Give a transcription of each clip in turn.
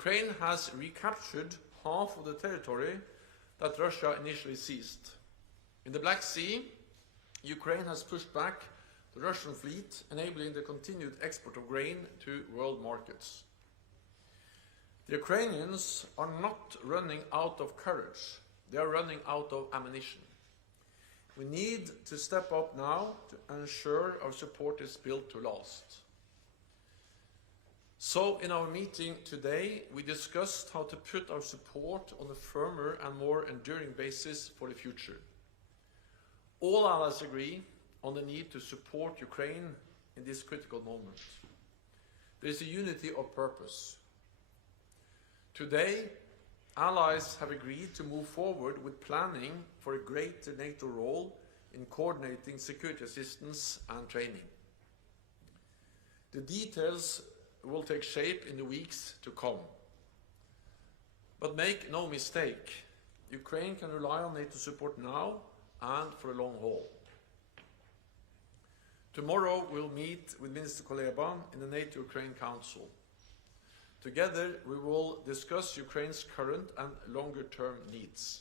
Ukraine has recaptured half of the territory that Russia initially seized. In the Black Sea, Ukraine has pushed back the Russian fleet, enabling the continued export of grain to world markets. The Ukrainians are not running out of courage, they are running out of ammunition. We need to step up now to ensure our support is built to last. So, in our meeting today, we discussed how to put our support on a firmer and more enduring basis for the future. All allies agree on the need to support Ukraine in this critical moment. There is a unity of purpose. Today, allies have agreed to move forward with planning for a greater NATO role in coordinating security assistance and training. The details will take shape in the weeks to come. But make no mistake, Ukraine can rely on NATO support now and for a long haul. Tomorrow we'll meet with Minister Kuleba in the NATO-Ukraine Council. Together we will discuss Ukraine's current and longer-term needs.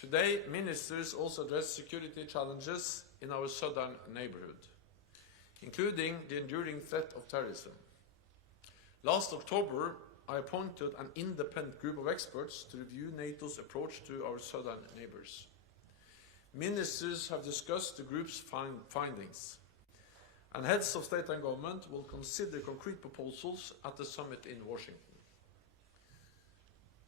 Today, ministers also address security challenges in our southern neighborhood, including the enduring threat of terrorism. Last October, I appointed an independent group of experts to review NATO's approach to our southern neighbors. Ministers have discussed the group's findings, and heads of state and government will consider concrete proposals at the summit in Washington.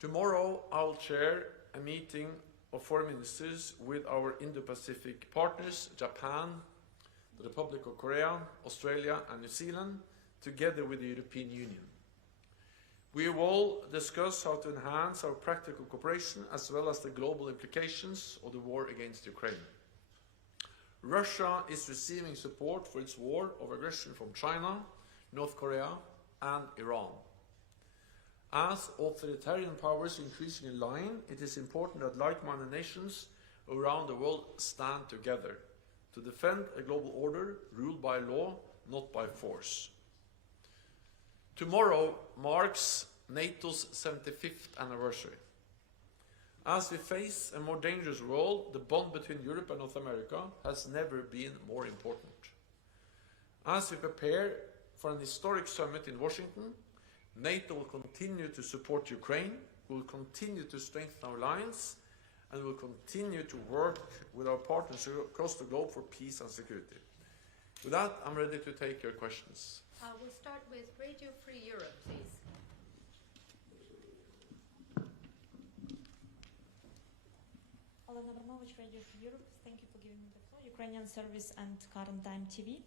Tomorrow, I'll chair a meeting of foreign ministers with our Indo-Pacific partners, Japan, the Republic of Korea, Australia and New Zealand, together with the European Union. We will discuss how to enhance our practical cooperation as well as the global implications of the war against Ukraine. Russia is receiving support for its war of aggression from China, North Korea and Iran. As authoritarian powers increasing in line, it is important that like-minded nations around the world stand together to defend a global order ruled by law, not by force. Tomorrow marks NATO's 75th anniversary. As we face a more dangerous world, the bond between Europe and North America has never been more important. As we prepare for an historic summit in Washington, NATO will continue to support Ukraine, will continue to strengthen our alliance, and will continue to work with our partners across the globe for peace and security. With that, I'm ready to take your questions. We'll start with Radio Free Europe, please. Olena Abramovich, Radio Free Europe. Thank you for giving me the floor. Ukrainian Service and Current Time TV.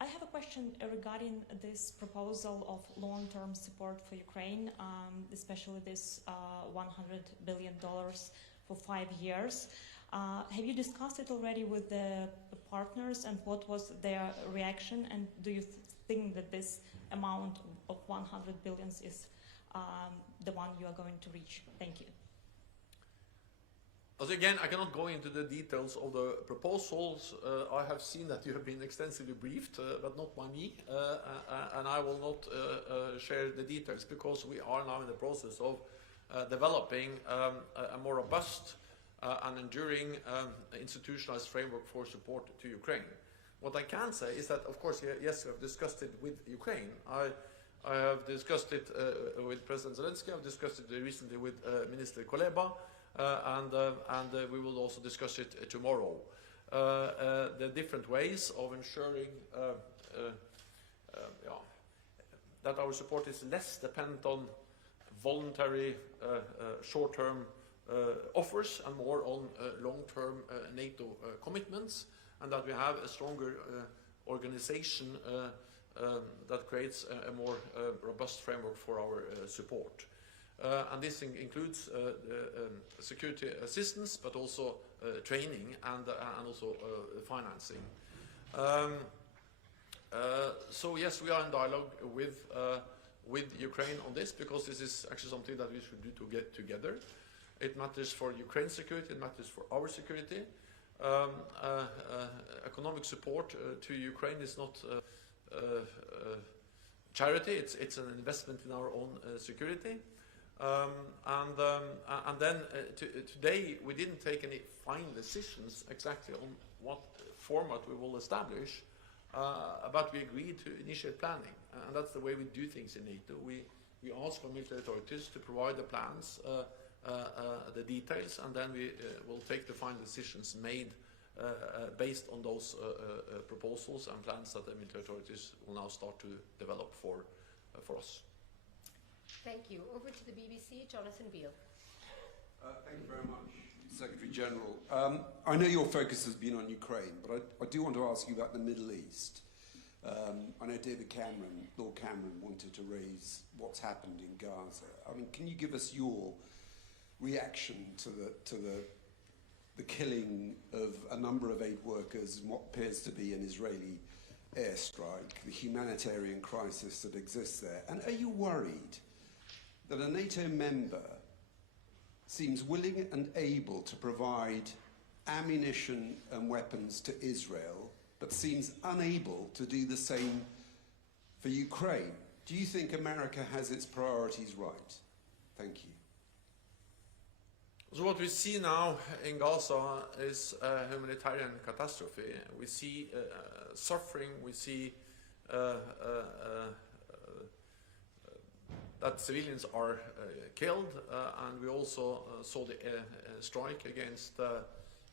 I have a question regarding this proposal of long-term support for Ukraine, especially this $100 billion for 5 years. Have you discussed it already with the partners, and what was their reaction? And do you think that this amount of 100 billion is the one you are going to reach? Thank you. As again, I cannot go into the details of the proposals. I have seen that you have been extensively briefed, but not by me, and I will not share the details because we are now in the process of developing a more robust and enduring institutionalized framework for support to Ukraine. What I can say is that, of course, yes, we have discussed it with Ukraine. I have discussed it with President Zelensky. I've discussed it recently with Minister Kuleba. And we will also discuss it tomorrow. The different ways of ensuring that our support is less dependent on voluntary short-term offers and more on long-term NATO commitments, and that we have a stronger organization that creates a more robust framework for our support. And this includes security assistance, but also training and also financing. So yes, we are in dialogue with Ukraine on this, because this is actually something that we should do to get together. It matters for Ukraine's security, it matters for our security. Economic support to Ukraine is not charity. It's an investment in our own security. And then today we didn't take any final decisions exactly on what format we will establish, but we agreed to initiate planning, and that's the way we do things in NATO. We ask our military authorities to provide the plans, the details, and then we will take the final decisions made based on those proposals and plans that the military authorities will now start to develop for us. Thank you. Over to the BBC, Jonathan Beale. Thank you very much, Secretary General. I know your focus has been on Ukraine, but I do want to ask you about the Middle East. I know Lord Cameron wanted to raise what's happened in Gaza. I mean, can you give us your reaction to the killing of a number of aid workers in what appears to be an Israeli airstrike, the humanitarian crisis that exists there? And are you worried that a NATO member seems willing and able to provide ammunition and weapons to Israel, but seems unable to do the same for Ukraine? Do you think America has its priorities right? Thank you. So what we see now in Gaza is a humanitarian catastrophe. We see suffering, we see that civilians are killed, and we also saw the strike against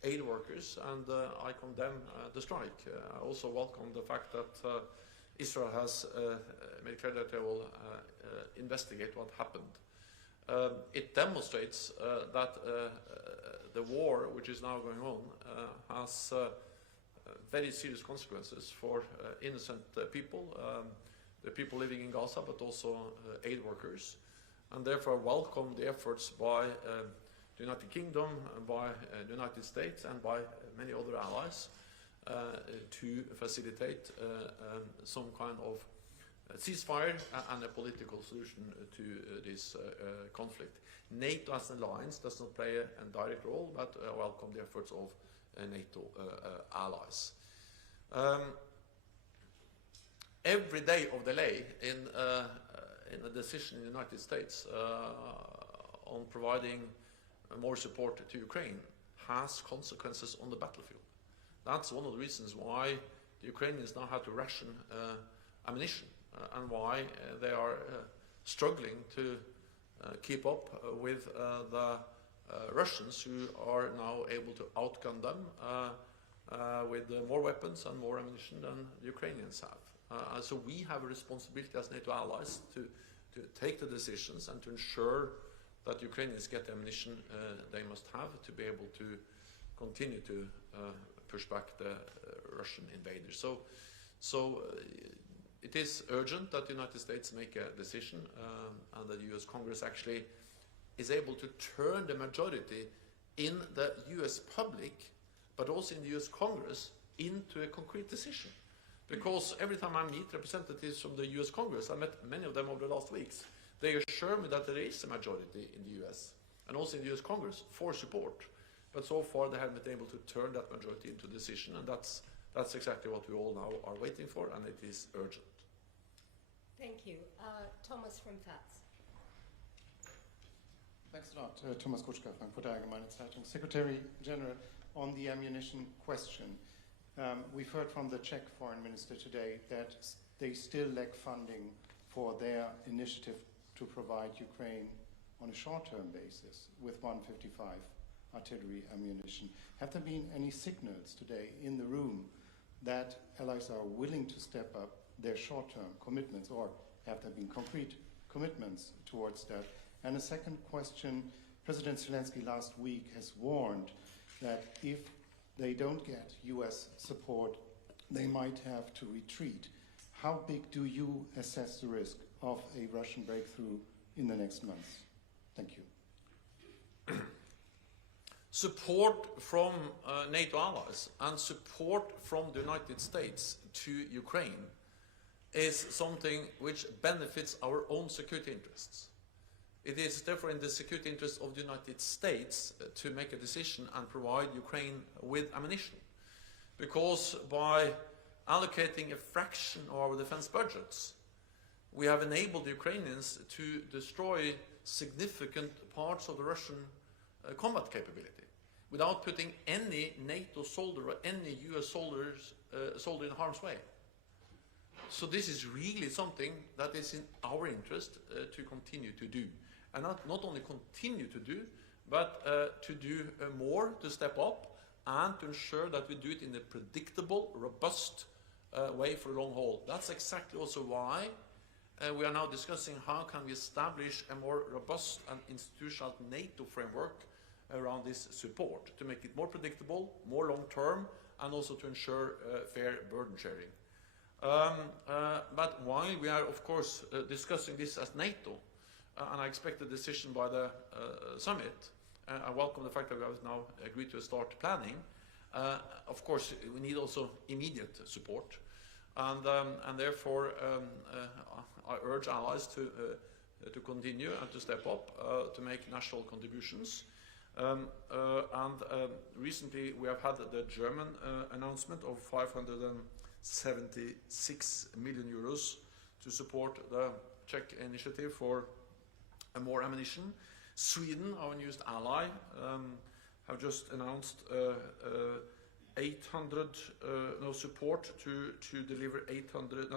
aid workers, and I condemn the strike. I also welcome the fact that Israel has made clear that they will investigate what happened. It demonstrates that the war which is now going on has very serious consequences for innocent people, the people living in Gaza, but also aid workers, and therefore welcome the efforts by the United Kingdom, by the United States, and by many other allies to facilitate some kind of ceasefire and a political solution to this conflict. NATO as an alliance does not play a direct role, but welcome the efforts of NATO allies. Every day of delay in a decision in the United States on providing more support to Ukraine has consequences on the battlefield. That's one of the reasons why the Ukrainians now have to ration ammunition, and why they are struggling to keep up with the Russians, who are now able to outgun them with more weapons and more ammunition than the Ukrainians have. So we have a responsibility as NATO allies to take the decisions and to ensure that Ukrainians get the ammunition they must have to be able to continue to push back the Russian invaders. So it is urgent that the United States make a decision, and that the US Congress actually is able to turn the majority in the US public, but also in the US Congress, into a concrete decision. Because every time I meet representatives from the US Congress, I met many of them over the last weeks, they assure me that there is a majority in the US, and also in the US Congress, for support. But so far they haven't been able to turn that majority into a decision, and that's exactly what we all now are waiting for, and it is urgent. Thank you. Thomas from FATS. Thanks a lot. Thomas Kutschka, Frankfurter Allgemeine Zeitung. Secretary General, on the ammunition question, we've heard from the Czech foreign minister today that they still lack funding for their initiative to provide Ukraine on a short-term basis with 155 artillery ammunition. Have there been any signals today in the room that allies are willing to step up their short-term commitments, or have there been concrete commitments towards that? And a second question, President Zelensky last week has warned that if they don't get US support, they might have to retreat. How big do you assess the risk of a Russian breakthrough in the next months? Thank you. Support from NATO allies and support from the United States to Ukraine is something which benefits our own security interests. It is therefore in the security interest of the United States to make a decision and provide Ukraine with ammunition. Because by allocating a fraction of our defense budgets we have enabled the Ukrainians to destroy significant parts of the Russian combat capability without putting any NATO soldier or any US soldier in harm's way. So this is really something that is in our interest to continue to do. And not only continue to do, but to do more, to step up, and to ensure that we do it in a predictable, robust way for the long haul. That's exactly also why we are now discussing how can we establish a more robust and institutional NATO framework around this support, to make it more predictable, more long-term, and also to ensure fair burden sharing. But while we are, of course, discussing this as NATO, and I expect a decision by the summit, I welcome the fact that we have now agreed to start planning. Of course, we need also immediate support, and therefore I urge allies to continue and to step up to make national contributions. Recently we have had the German announcement of 576 million euros to support the Czech initiative for more ammunition. Sweden, our newest ally, have just announced 800 support to deliver 800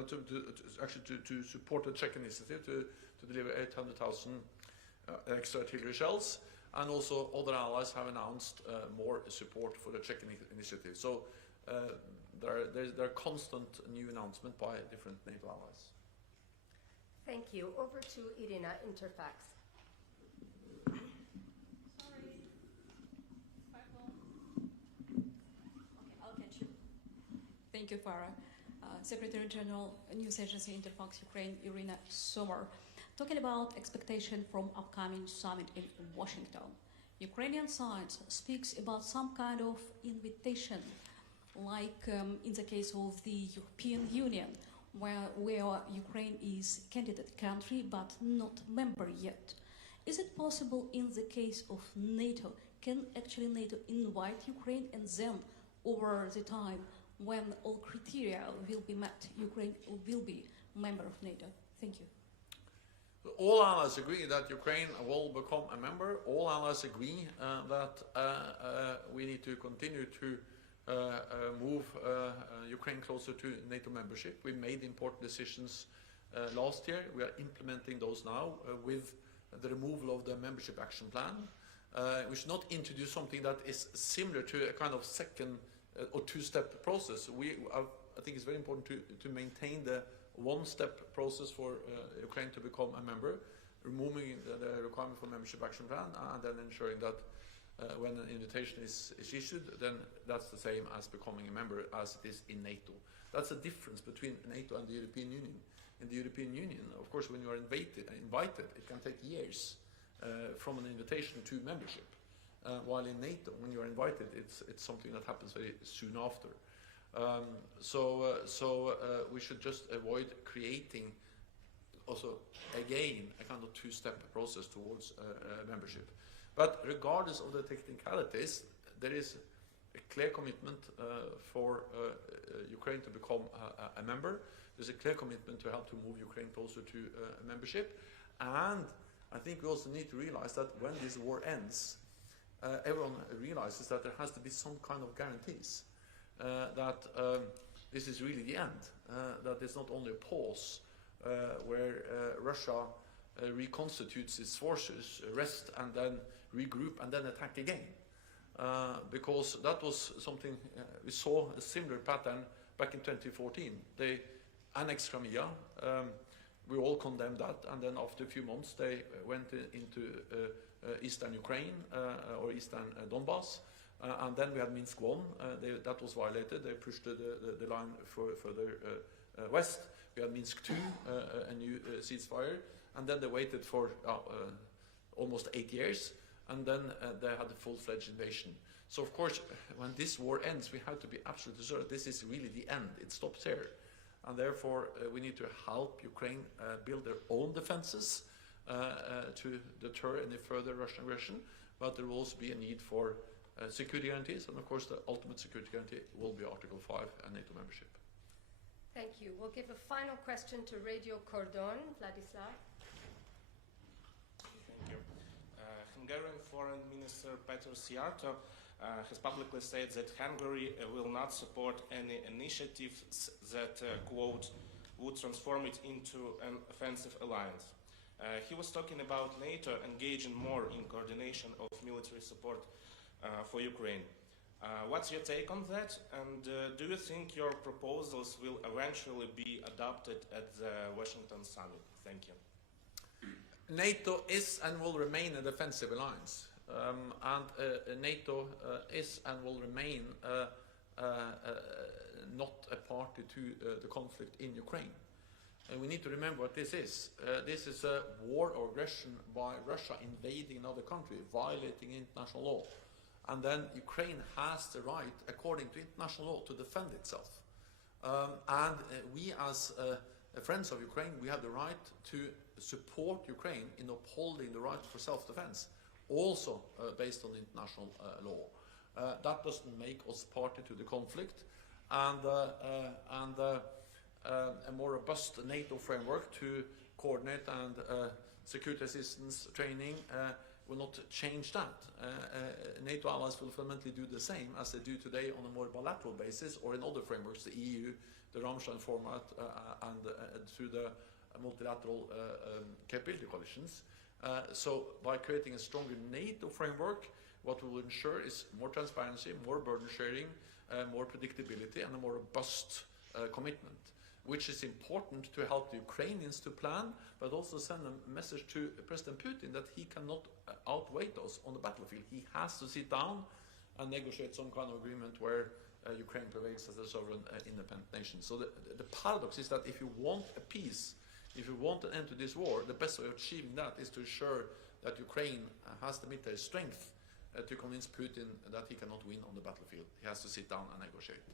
to support the Czech initiative to deliver 800,000 extra artillery shells, and also other allies have announced more support for the Czech initiative. So there are constant new announcements by different NATO allies. Thank you. Over to Irina, Interfax. Thank you, Farah. Secretary General, News Agency Interfax Ukraine, Irina Sommer. Talking about expectation from upcoming summit in Washington, Ukrainian side speaks about some kind of invitation, like in the case of the European Union, where Ukraine is candidate country but not member yet. Is it possible in the case of NATO? Can actually NATO invite Ukraine, and then over the time when all criteria will be met, Ukraine will be member of NATO? Thank you. All allies agree that Ukraine will become a member. All allies agree that we need to continue to move Ukraine closer to NATO membership. We made important decisions last year. We are implementing those now with the removal of the membership action plan. We should not introduce something that is similar to a kind of second or two-step process. I think it's very important to maintain the one-step process for Ukraine to become a member, removing the requirement for membership action plan, and then ensuring that when an invitation is issued, then that's the same as becoming a member as it is in NATO. That's the difference between NATO and the European Union. In the European Union, of course, when you are invited, it can take years from an invitation to membership. While in NATO, when you are invited, it's something that happens very soon after. We should just avoid creating also again a kind of two-step process towards membership. But regardless of the technicalities, there is a clear commitment for Ukraine to become a member. There's a clear commitment to help to move Ukraine closer to membership. And I think we also need to realize that when this war ends, everyone realizes that there has to be some kind of guarantees that this is really the end, that it's not only a pause where Russia reconstitutes its forces, rest and then regroup and then attack again. Because that was something, we saw a similar pattern back in 2014. They annexed Crimea, we all condemned that, and then after a few months they went into eastern Ukraine or eastern Donbass, and then we had Minsk 1, that was violated. They pushed the line further west. We had Minsk 2, a new ceasefire, and then they waited for almost 8 years, and then they had a full-fledged invasion. So of course, when this war ends, we have to be absolutely sure this is really the end. It stops here. And therefore, we need to help Ukraine build their own defenses to deter any further Russian aggression. But there will also be a need for security guarantees. And of course, the ultimate security guarantee will be Article 5 and NATO membership. Thank you. We'll give a final question to Radio Cordon, Vladislav. Thank you. Hungarian Foreign Minister Peter Szijjártó has publicly said that Hungary will not support any initiatives that, quote, would transform it into an offensive alliance. He was talking about NATO engaging more in coordination of military support for Ukraine. What's your take on that? And do you think your proposals will eventually be adopted at the Washington summit? Thank you. NATO is and will remain a defensive alliance. NATO is and will remain not a party to the conflict in Ukraine. And we need to remember what this is. This is a war or aggression by Russia invading another country, violating international law. And then Ukraine has the right, according to international law, to defend itself. We as friends of Ukraine, we have the right to support Ukraine in upholding the right for self-defense, also based on international law. That doesn't make us party to the conflict, and a more robust NATO framework to coordinate and security assistance training will not change that. NATO allies will fundamentally do the same as they do today on a more bilateral basis or in other frameworks, the EU, the Ramstein format, and through the multilateral capability coalitions. So by creating a stronger NATO framework, what we will ensure is more transparency, more burden sharing, more predictability, and a more robust commitment, which is important to help the Ukrainians to plan, but also send a message to President Putin that he cannot outweigh us on the battlefield. He has to sit down and negotiate some kind of agreement where Ukraine prevails as a sovereign independent nation. So the paradox is that if you want a peace, if you want an end to this war, the best way of achieving that is to ensure that Ukraine has the military strength to convince Putin that he cannot win on the battlefield. He has to sit down and negotiate.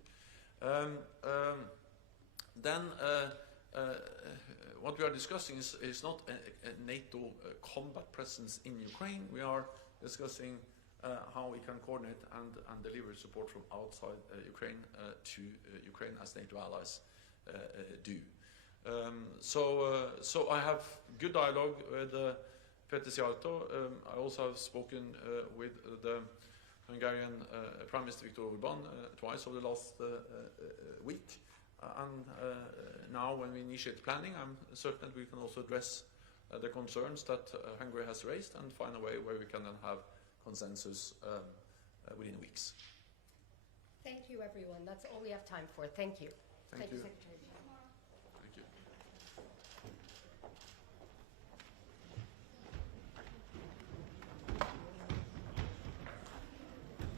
What we are discussing is not a NATO combat presence in Ukraine. We are discussing how we can coordinate and deliver support from outside Ukraine to Ukraine as NATO allies do. So I have good dialogue with Peter Szijjártó. I also have spoken with the Hungarian Prime Minister Viktor Orbán twice over the last week. And now when we initiate planning, I'm certain that we can also address the concerns that Hungary has raised and find a way where we can then have consensus within weeks. Thank you, everyone. That's all we have time for. Thank you. Thank you. Secretary.